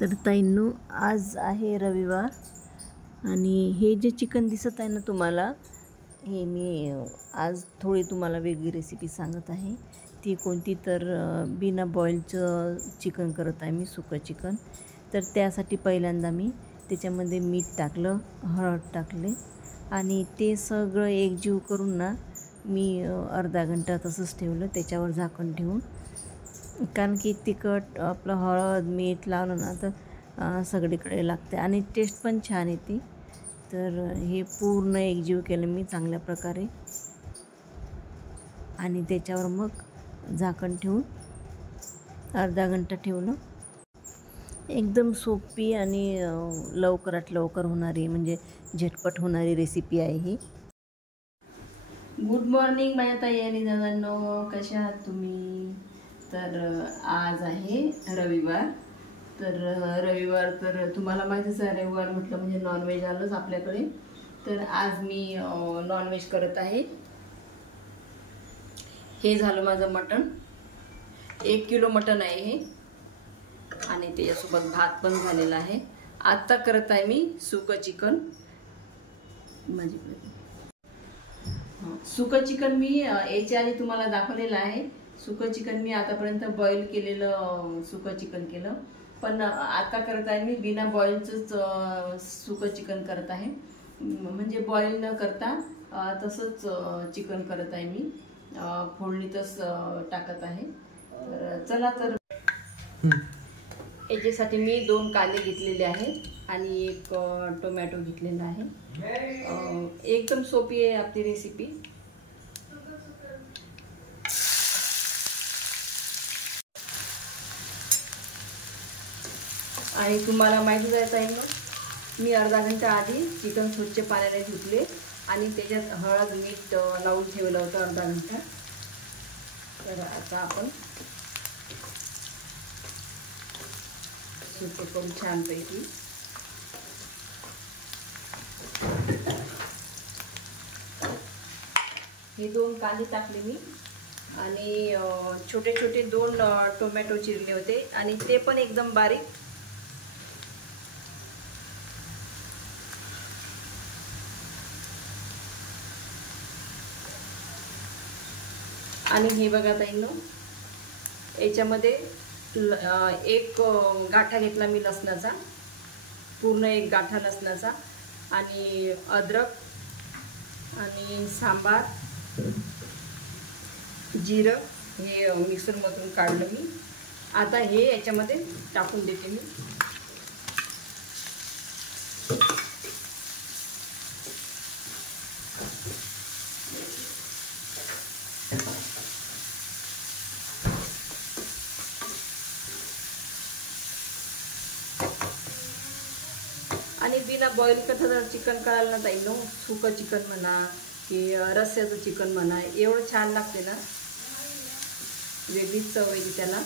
तर ताईंनो, आज आहे रविवार आणि हे जे चिकन दिसत आहे ना तुम्हाला, हे मी आज थोडी तुम्हाला वेगळी रेसिपी सांगत आहे. ती कोणती तर बिना बॉईलचं चिकन करत आहे मी, सुकं चिकन. तर त्यासाठी पहिल्यांदा मी त्याच्यामध्ये मीठ टाकलं, हळद टाकले आणि ते सगळं एकजीव करून ना मी अर्धा घंटा तसंच ठेवलं त्याच्यावर झाकण ठेवून. कारण की तिखट आपलं हळद मीठ लावलं ना तर सगळीकडे लागते आणि टेस्ट पण छान येते. तर हे पूर्ण एकजीव केलं मी चांगल्या प्रकारे आणि त्याच्यावर मग झाकण ठेवून अर्धा घंटा ठेवलं. एकदम सोपी आणि लवकरात लवकर होणारी, म्हणजे झटपट होणारी रेसिपी आहे ही. गुड मॉर्निंग माझ्या ताई आणि दादांनो, कशा आहात तुम्ही? तर आज आहे रविवार. तर रविवार तर तुम्हाला माहितीच आहे, रविवार म्हटलं म्हणजे नॉनव्हेज आलंच आपल्याकडे. तर आज मी नॉनव्हेज करत आहे. हे झालं माझं मटण, 1 किलो मटण आहे हे आणि त्याच्यासोबत भात पण झालेला आहे. आत्ता करत आहे मी सुकं चिकन. सुकं चिकन मी याच्या आधी तुम्हाला दाखवलेलं आहे. सुकं चिकन मी आतापर्यंत बॉईल केलेलं सुकं चिकन केलं, पण आता करत आहे मी बिना बॉईलचंच सुकं चिकन करत आहे. म्हणजे बॉईल न करता तसंच चिकन करत आहे मी, फोडणीतच टाकत आहे. तर चला, तर याच्यासाठी मी 2 कांदे घेतलेले आहेत आणि 1 टोमॅटो घेतलेला आहे. एकदम सोपी आहे आपली रेसिपी. आणि तुम्हाला माहितीच आहे ताईंनो, मी अर्धा घंटा आधी चिकन स्वच्छ पाण्याने धुतले आणि त्याच्यात हळद मीठ लावून ठेवलं होतं अर्धा घंटा. तर आता आपण सुकं करू छानपैकी. हे 2 कांदे टाकले मी आणि छोटे छोटे 2 टोमॅटो चिरले होते आणि ते पण एकदम बारीक. आणि हे बघा ताईंनो, याच्यामध्ये 1 गाठा घेतला मी लसणाचा, पूर्ण 1 गाठा लसणाचा आणि अद्रक आणि सांबार जिरं हे मिक्सरमधून काढलं मी. आता हे याच्यामध्ये टाकून देते मी. आणि बिना बॉईल करता जर चिकन करायला ना ताईंनो, सुकं चिकन म्हणा की रस्स्याचं चिकन म्हणा, एवढं छान लागते ना, वेगळीच चव येते त्याला.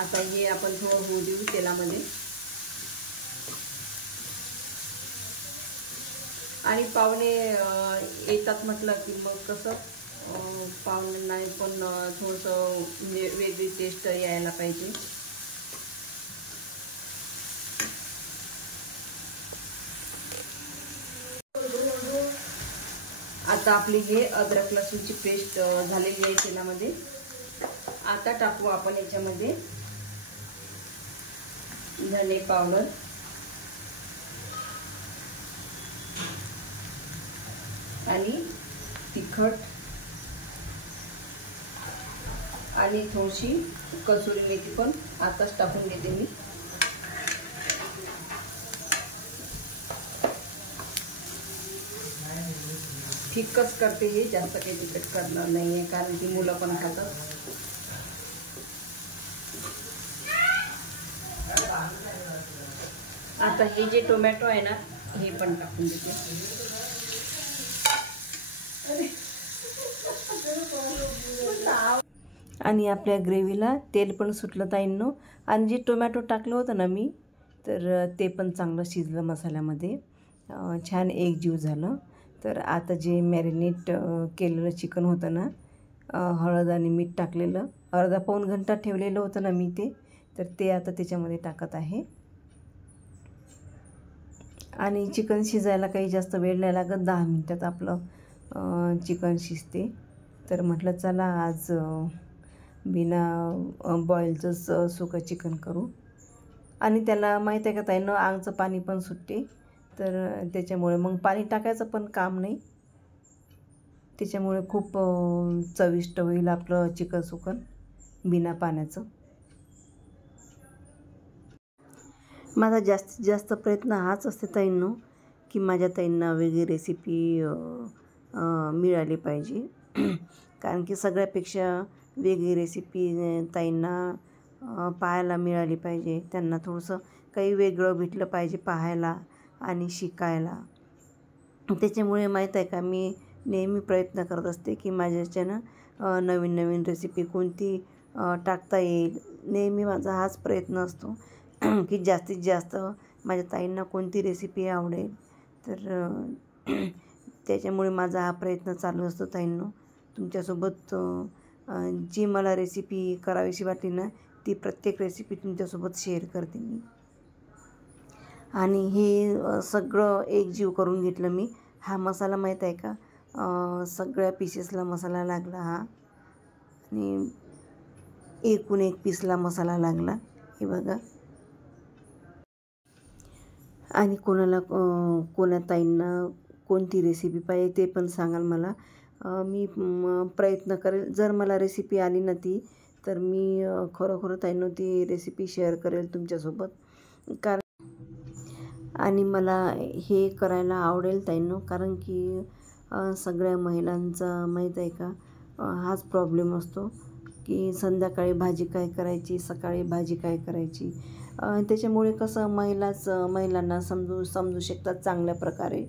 आता हे आपण थोडं होऊ देऊ तेलामध्ये. आणि पाहुणे येतात म्हटलं की मग कसं, पाहुण्यांना पण थोडंसं वेगळी टेस्ट यायला पाहिजे. आता आपली हे अद्रक लसूणची पेस्ट झालेली आहे तेलामध्ये. आता टाकू आपण याच्यामध्ये धने पावडर आणि तिखट आणि थोडीशी कसुरी मेथी पण आताच टाकून देते मी. फिक्कच करते हे, जास्त काही तिखट करणार नाही आहे कारण की मुलं पण खातात. आता हे जे टोमॅटो आहे ना, हे पण टाकून देते. आणि आपल्या ग्रेव्हीला तेल पण सुटलं ताईंनो. आणि जे टोमॅटो टाकलं होतं ना मी, तर ते पण चांगलं शिजलं मसाल्यामध्ये, छान एकजीव झालं. तर आता जे मॅरिनेट केलेलं चिकन होतं ना, हळद आणि मीठ टाकलेलं, अर्धा पाऊण घंटा ठेवलेलं होतं ना मी ते, तर ते आता त्याच्यामध्ये टाकत आहे. आणि चिकन शिजायला काही जास्त वेळ नाही लागत, 10 मिनटात आपलं चिकन शिजते. तर म्हटलं चला आज बिना बॉईलचंच सुकं चिकन करू. आणि त्याला माहीत आहे का ताईंनो, आंगचं पाणी पण सुटते. तर त्याच्यामुळे मग पाणी टाकायचं पण काम नाही. त्याच्यामुळे खूप चविष्ट होईल आपलं चिकन सुकन बिना पाण्याचं. माझा जास्तीत जास्त प्रयत्न हाच असते ताईंनो, की माझ्या ताईंना वेगळी रेसिपी मिळाली पाहिजे. कारण की सगळ्यापेक्षा वेगळी रेसिपी ताईंना पाहायला मिळाली पाहिजे. त्यांना थोडंसं काही वेगळं भेटलं पाहिजे पाहायला आणि शिकायला. त्याच्यामुळे माहीत आहे का, मी नेहमी प्रयत्न करत असते की माझ्याच्यानं नवीन नवीन रेसिपी कोणती टाकता येईल. नेहमी माझा हाच प्रयत्न असतो की जास्तीत जास्त माझ्या ताईंना कोणती रेसिपी आवडेल. तर त्याच्यामुळे माझा हा प्रयत्न चालू असतो ताईंनो. तुमच्यासोबत जी मला रेसिपी करावीशी वाटली ना, ती प्रत्येक रेसिपी तुमच्यासोबत शेअर करते मी. आणि हे सगळं एकजीव करून घेतलं मी. हा मसाला माहीत आहे का, सगळ्या पीसेसला मसाला लागला हा. आणि एकूण एक पीसला मसाला लागला, हे बघा. आणि कोणा ताईंना कोणती रेसिपी पाहिजे ते पण सांगाल मला. मी प्रयत्न करेल. जर मला रेसिपी आली ना ती, तर मी खरोखर ताईंनो ती रेसिपी शेअर करेल तुमच्यासोबत. आणि मला हे करायला आवडेल ताईंनो, कारण की सगळ्या महिलांचा माहीत आहे का हाच प्रॉब्लेम असतो की संध्याकाळी भाजी काय करायची, सकाळी भाजी काय करायची. त्याच्यामुळे कसं महिलांना समजू शकतात चांगल्या प्रकारे.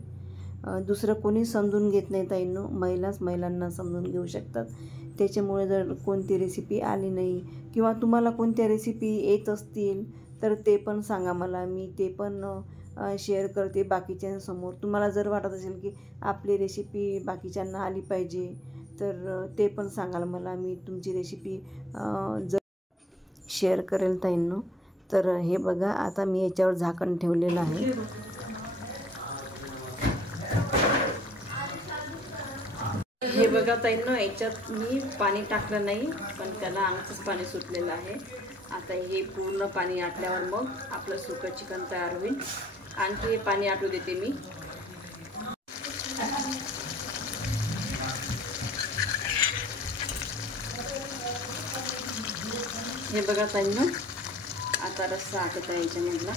दुसरं कोणी समजून घेत नाही ताईंनो, महिलांना समजून घेऊ शकतात. त्याच्यामुळे जर कोणती रेसिपी आली नाही किंवा तुम्हाला कोणत्या रेसिपी येत असतील तर ते पण सांगा मला. मी ते पण शेअर करते बाकीच्यांसमोर. तुम्हाला जर वाटत असेल की आपली रेसिपी बाकीच्यांना आली पाहिजे तर ते पण सांगाल मला. मी तुमची रेसिपी जर शेअर करेल ताईंनो. तर हे बघा, आता मी याच्यावर झाकण ठेवलेलं आहे. हे बघा ताईंनो, याच्यात मी पाणी टाकलं नाही, पण त्याला आंगचंच पाणी सुटलेलं आहे. आता हे पूर्ण पाणी आटल्यावर मग आपलं सुकं चिकन तयार होईल. आणखी हे पाणी आटू देते मी. हे बघा ताईंनो, आता रस्सा आटत आहे याच्यामधला.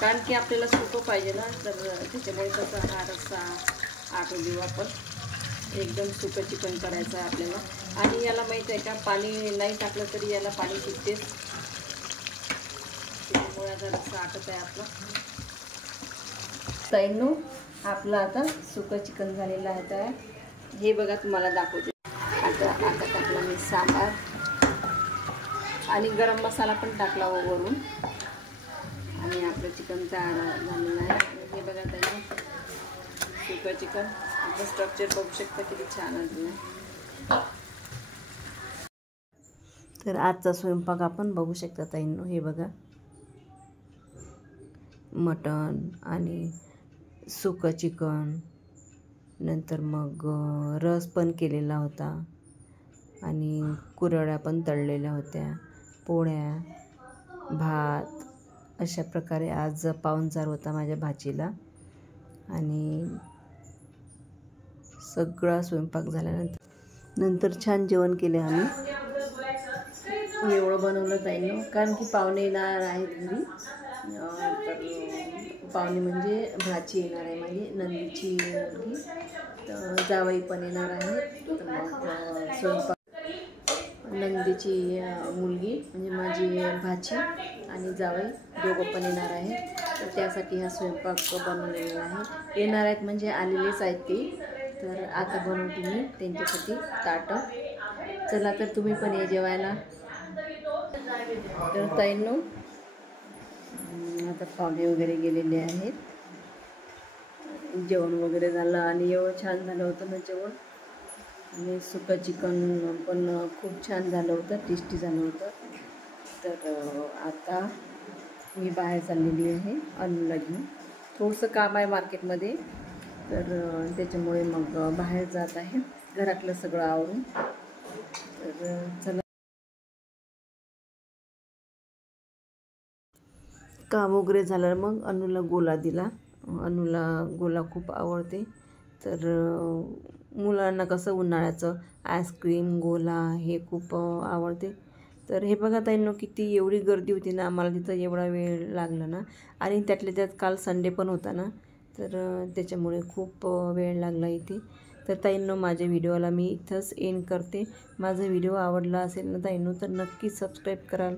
कारण की आपल्याला सुकं पाहिजे ना, तर त्याच्यामुळे कसं हा रस्सा आटू देऊ आपण. एकदम सुकं चिकन करायचं आहे आपल्याला. आणि याला माहीत आहे का, पाणी नाही टाकलं तरी याला पाणी सुटतेच. त्याच्यामुळे आता रस्सा आटत आहे आपला. ताईंनो, आपलं आता सुकं चिकन झालेलं आहे तयार. हे बघा तुम्हाला दाखवते. आता टाकला मी सांबार आणि गरम मसाला पण टाकला वरून. आणि आपलं चिकन तयार झालेलं आहे. हे बघा ताईंनो, सुकं चिकन. आपलं स्ट्रक्चर बघू शकता किती छान आहे. तर आजचा स्वयंपाक आपण बघू शकता ताईंनो. हे बघा, मटण आणि सुकं चिकन, नंतर मग रस पण केलेला होता आणि कुरड्या पण तळलेल्या होत्या, पोळ्या, भात. अशा प्रकारे आज पाहुणचार होता माझ्या भाचीला. आणि सगळा स्वयंपाक झाल्यानंतर छान जेवण केले आम्ही. एवढं बनवलं ताईंनो, कारण की पाहुणे येणार आहेत घरी. तर पाहुणे म्हणजे भाची येणार आहे माझी, नंदीची मुलगी. तर जावई पण येणार आहे. तर मग स्वयंपाक, नंदीची मुलगी म्हणजे माझी भाची आणि जावई दोघं पण येणार आहेत. तर त्यासाठी हा स्वयंपाक बनवलेला आहे. येणार आहेत म्हणजे आलेलेच आहेत ते. तर आता बनवते मी त्यांच्यासाठी ताटं. चला तर तुम्ही पण ये जेवायला. तर ताईंनो, आता पाहुणे वगैरे गेलेले आहेत. जेवण वगैरे झालं आणि एवढं छान झालं होतं ना जेवण. आणि सुकं चिकन पण खूप छान झालं होतं, टेस्टी झालं होतं. तर आता मी बाहेर चाललेली आहे अन्नूला घेऊन. थोडंसं काम आहे मार्केटमध्ये, तर त्याच्यामुळे मग बाहेर जात आहे घरातलं सगळं आवरून. तर चला, काम वगैरे झालं मग अन्नूला गोला दिला. अन्नूला गोला खूप आवडते. तर मुलांना कसं उन्हाळ्याचं आईस्क्रीम गोला हे खूप आवडते. तर हे बघा ताईंनो, किती एवढी गर्दी होती ना, आम्हाला तिथं एवढा वेळ लागला ना. आणि त्यातल्या त्यात काल संडे पण होता ना, तर त्याच्यामुळे खूप वेळ लागला इथे. तर ताईंनो, माझ्या व्हिडिओला मी इथंच एंड करते. माझा व्हिडिओ आवडला असेल ना ताईंनो, तर नक्की सबस्क्राईब कराल,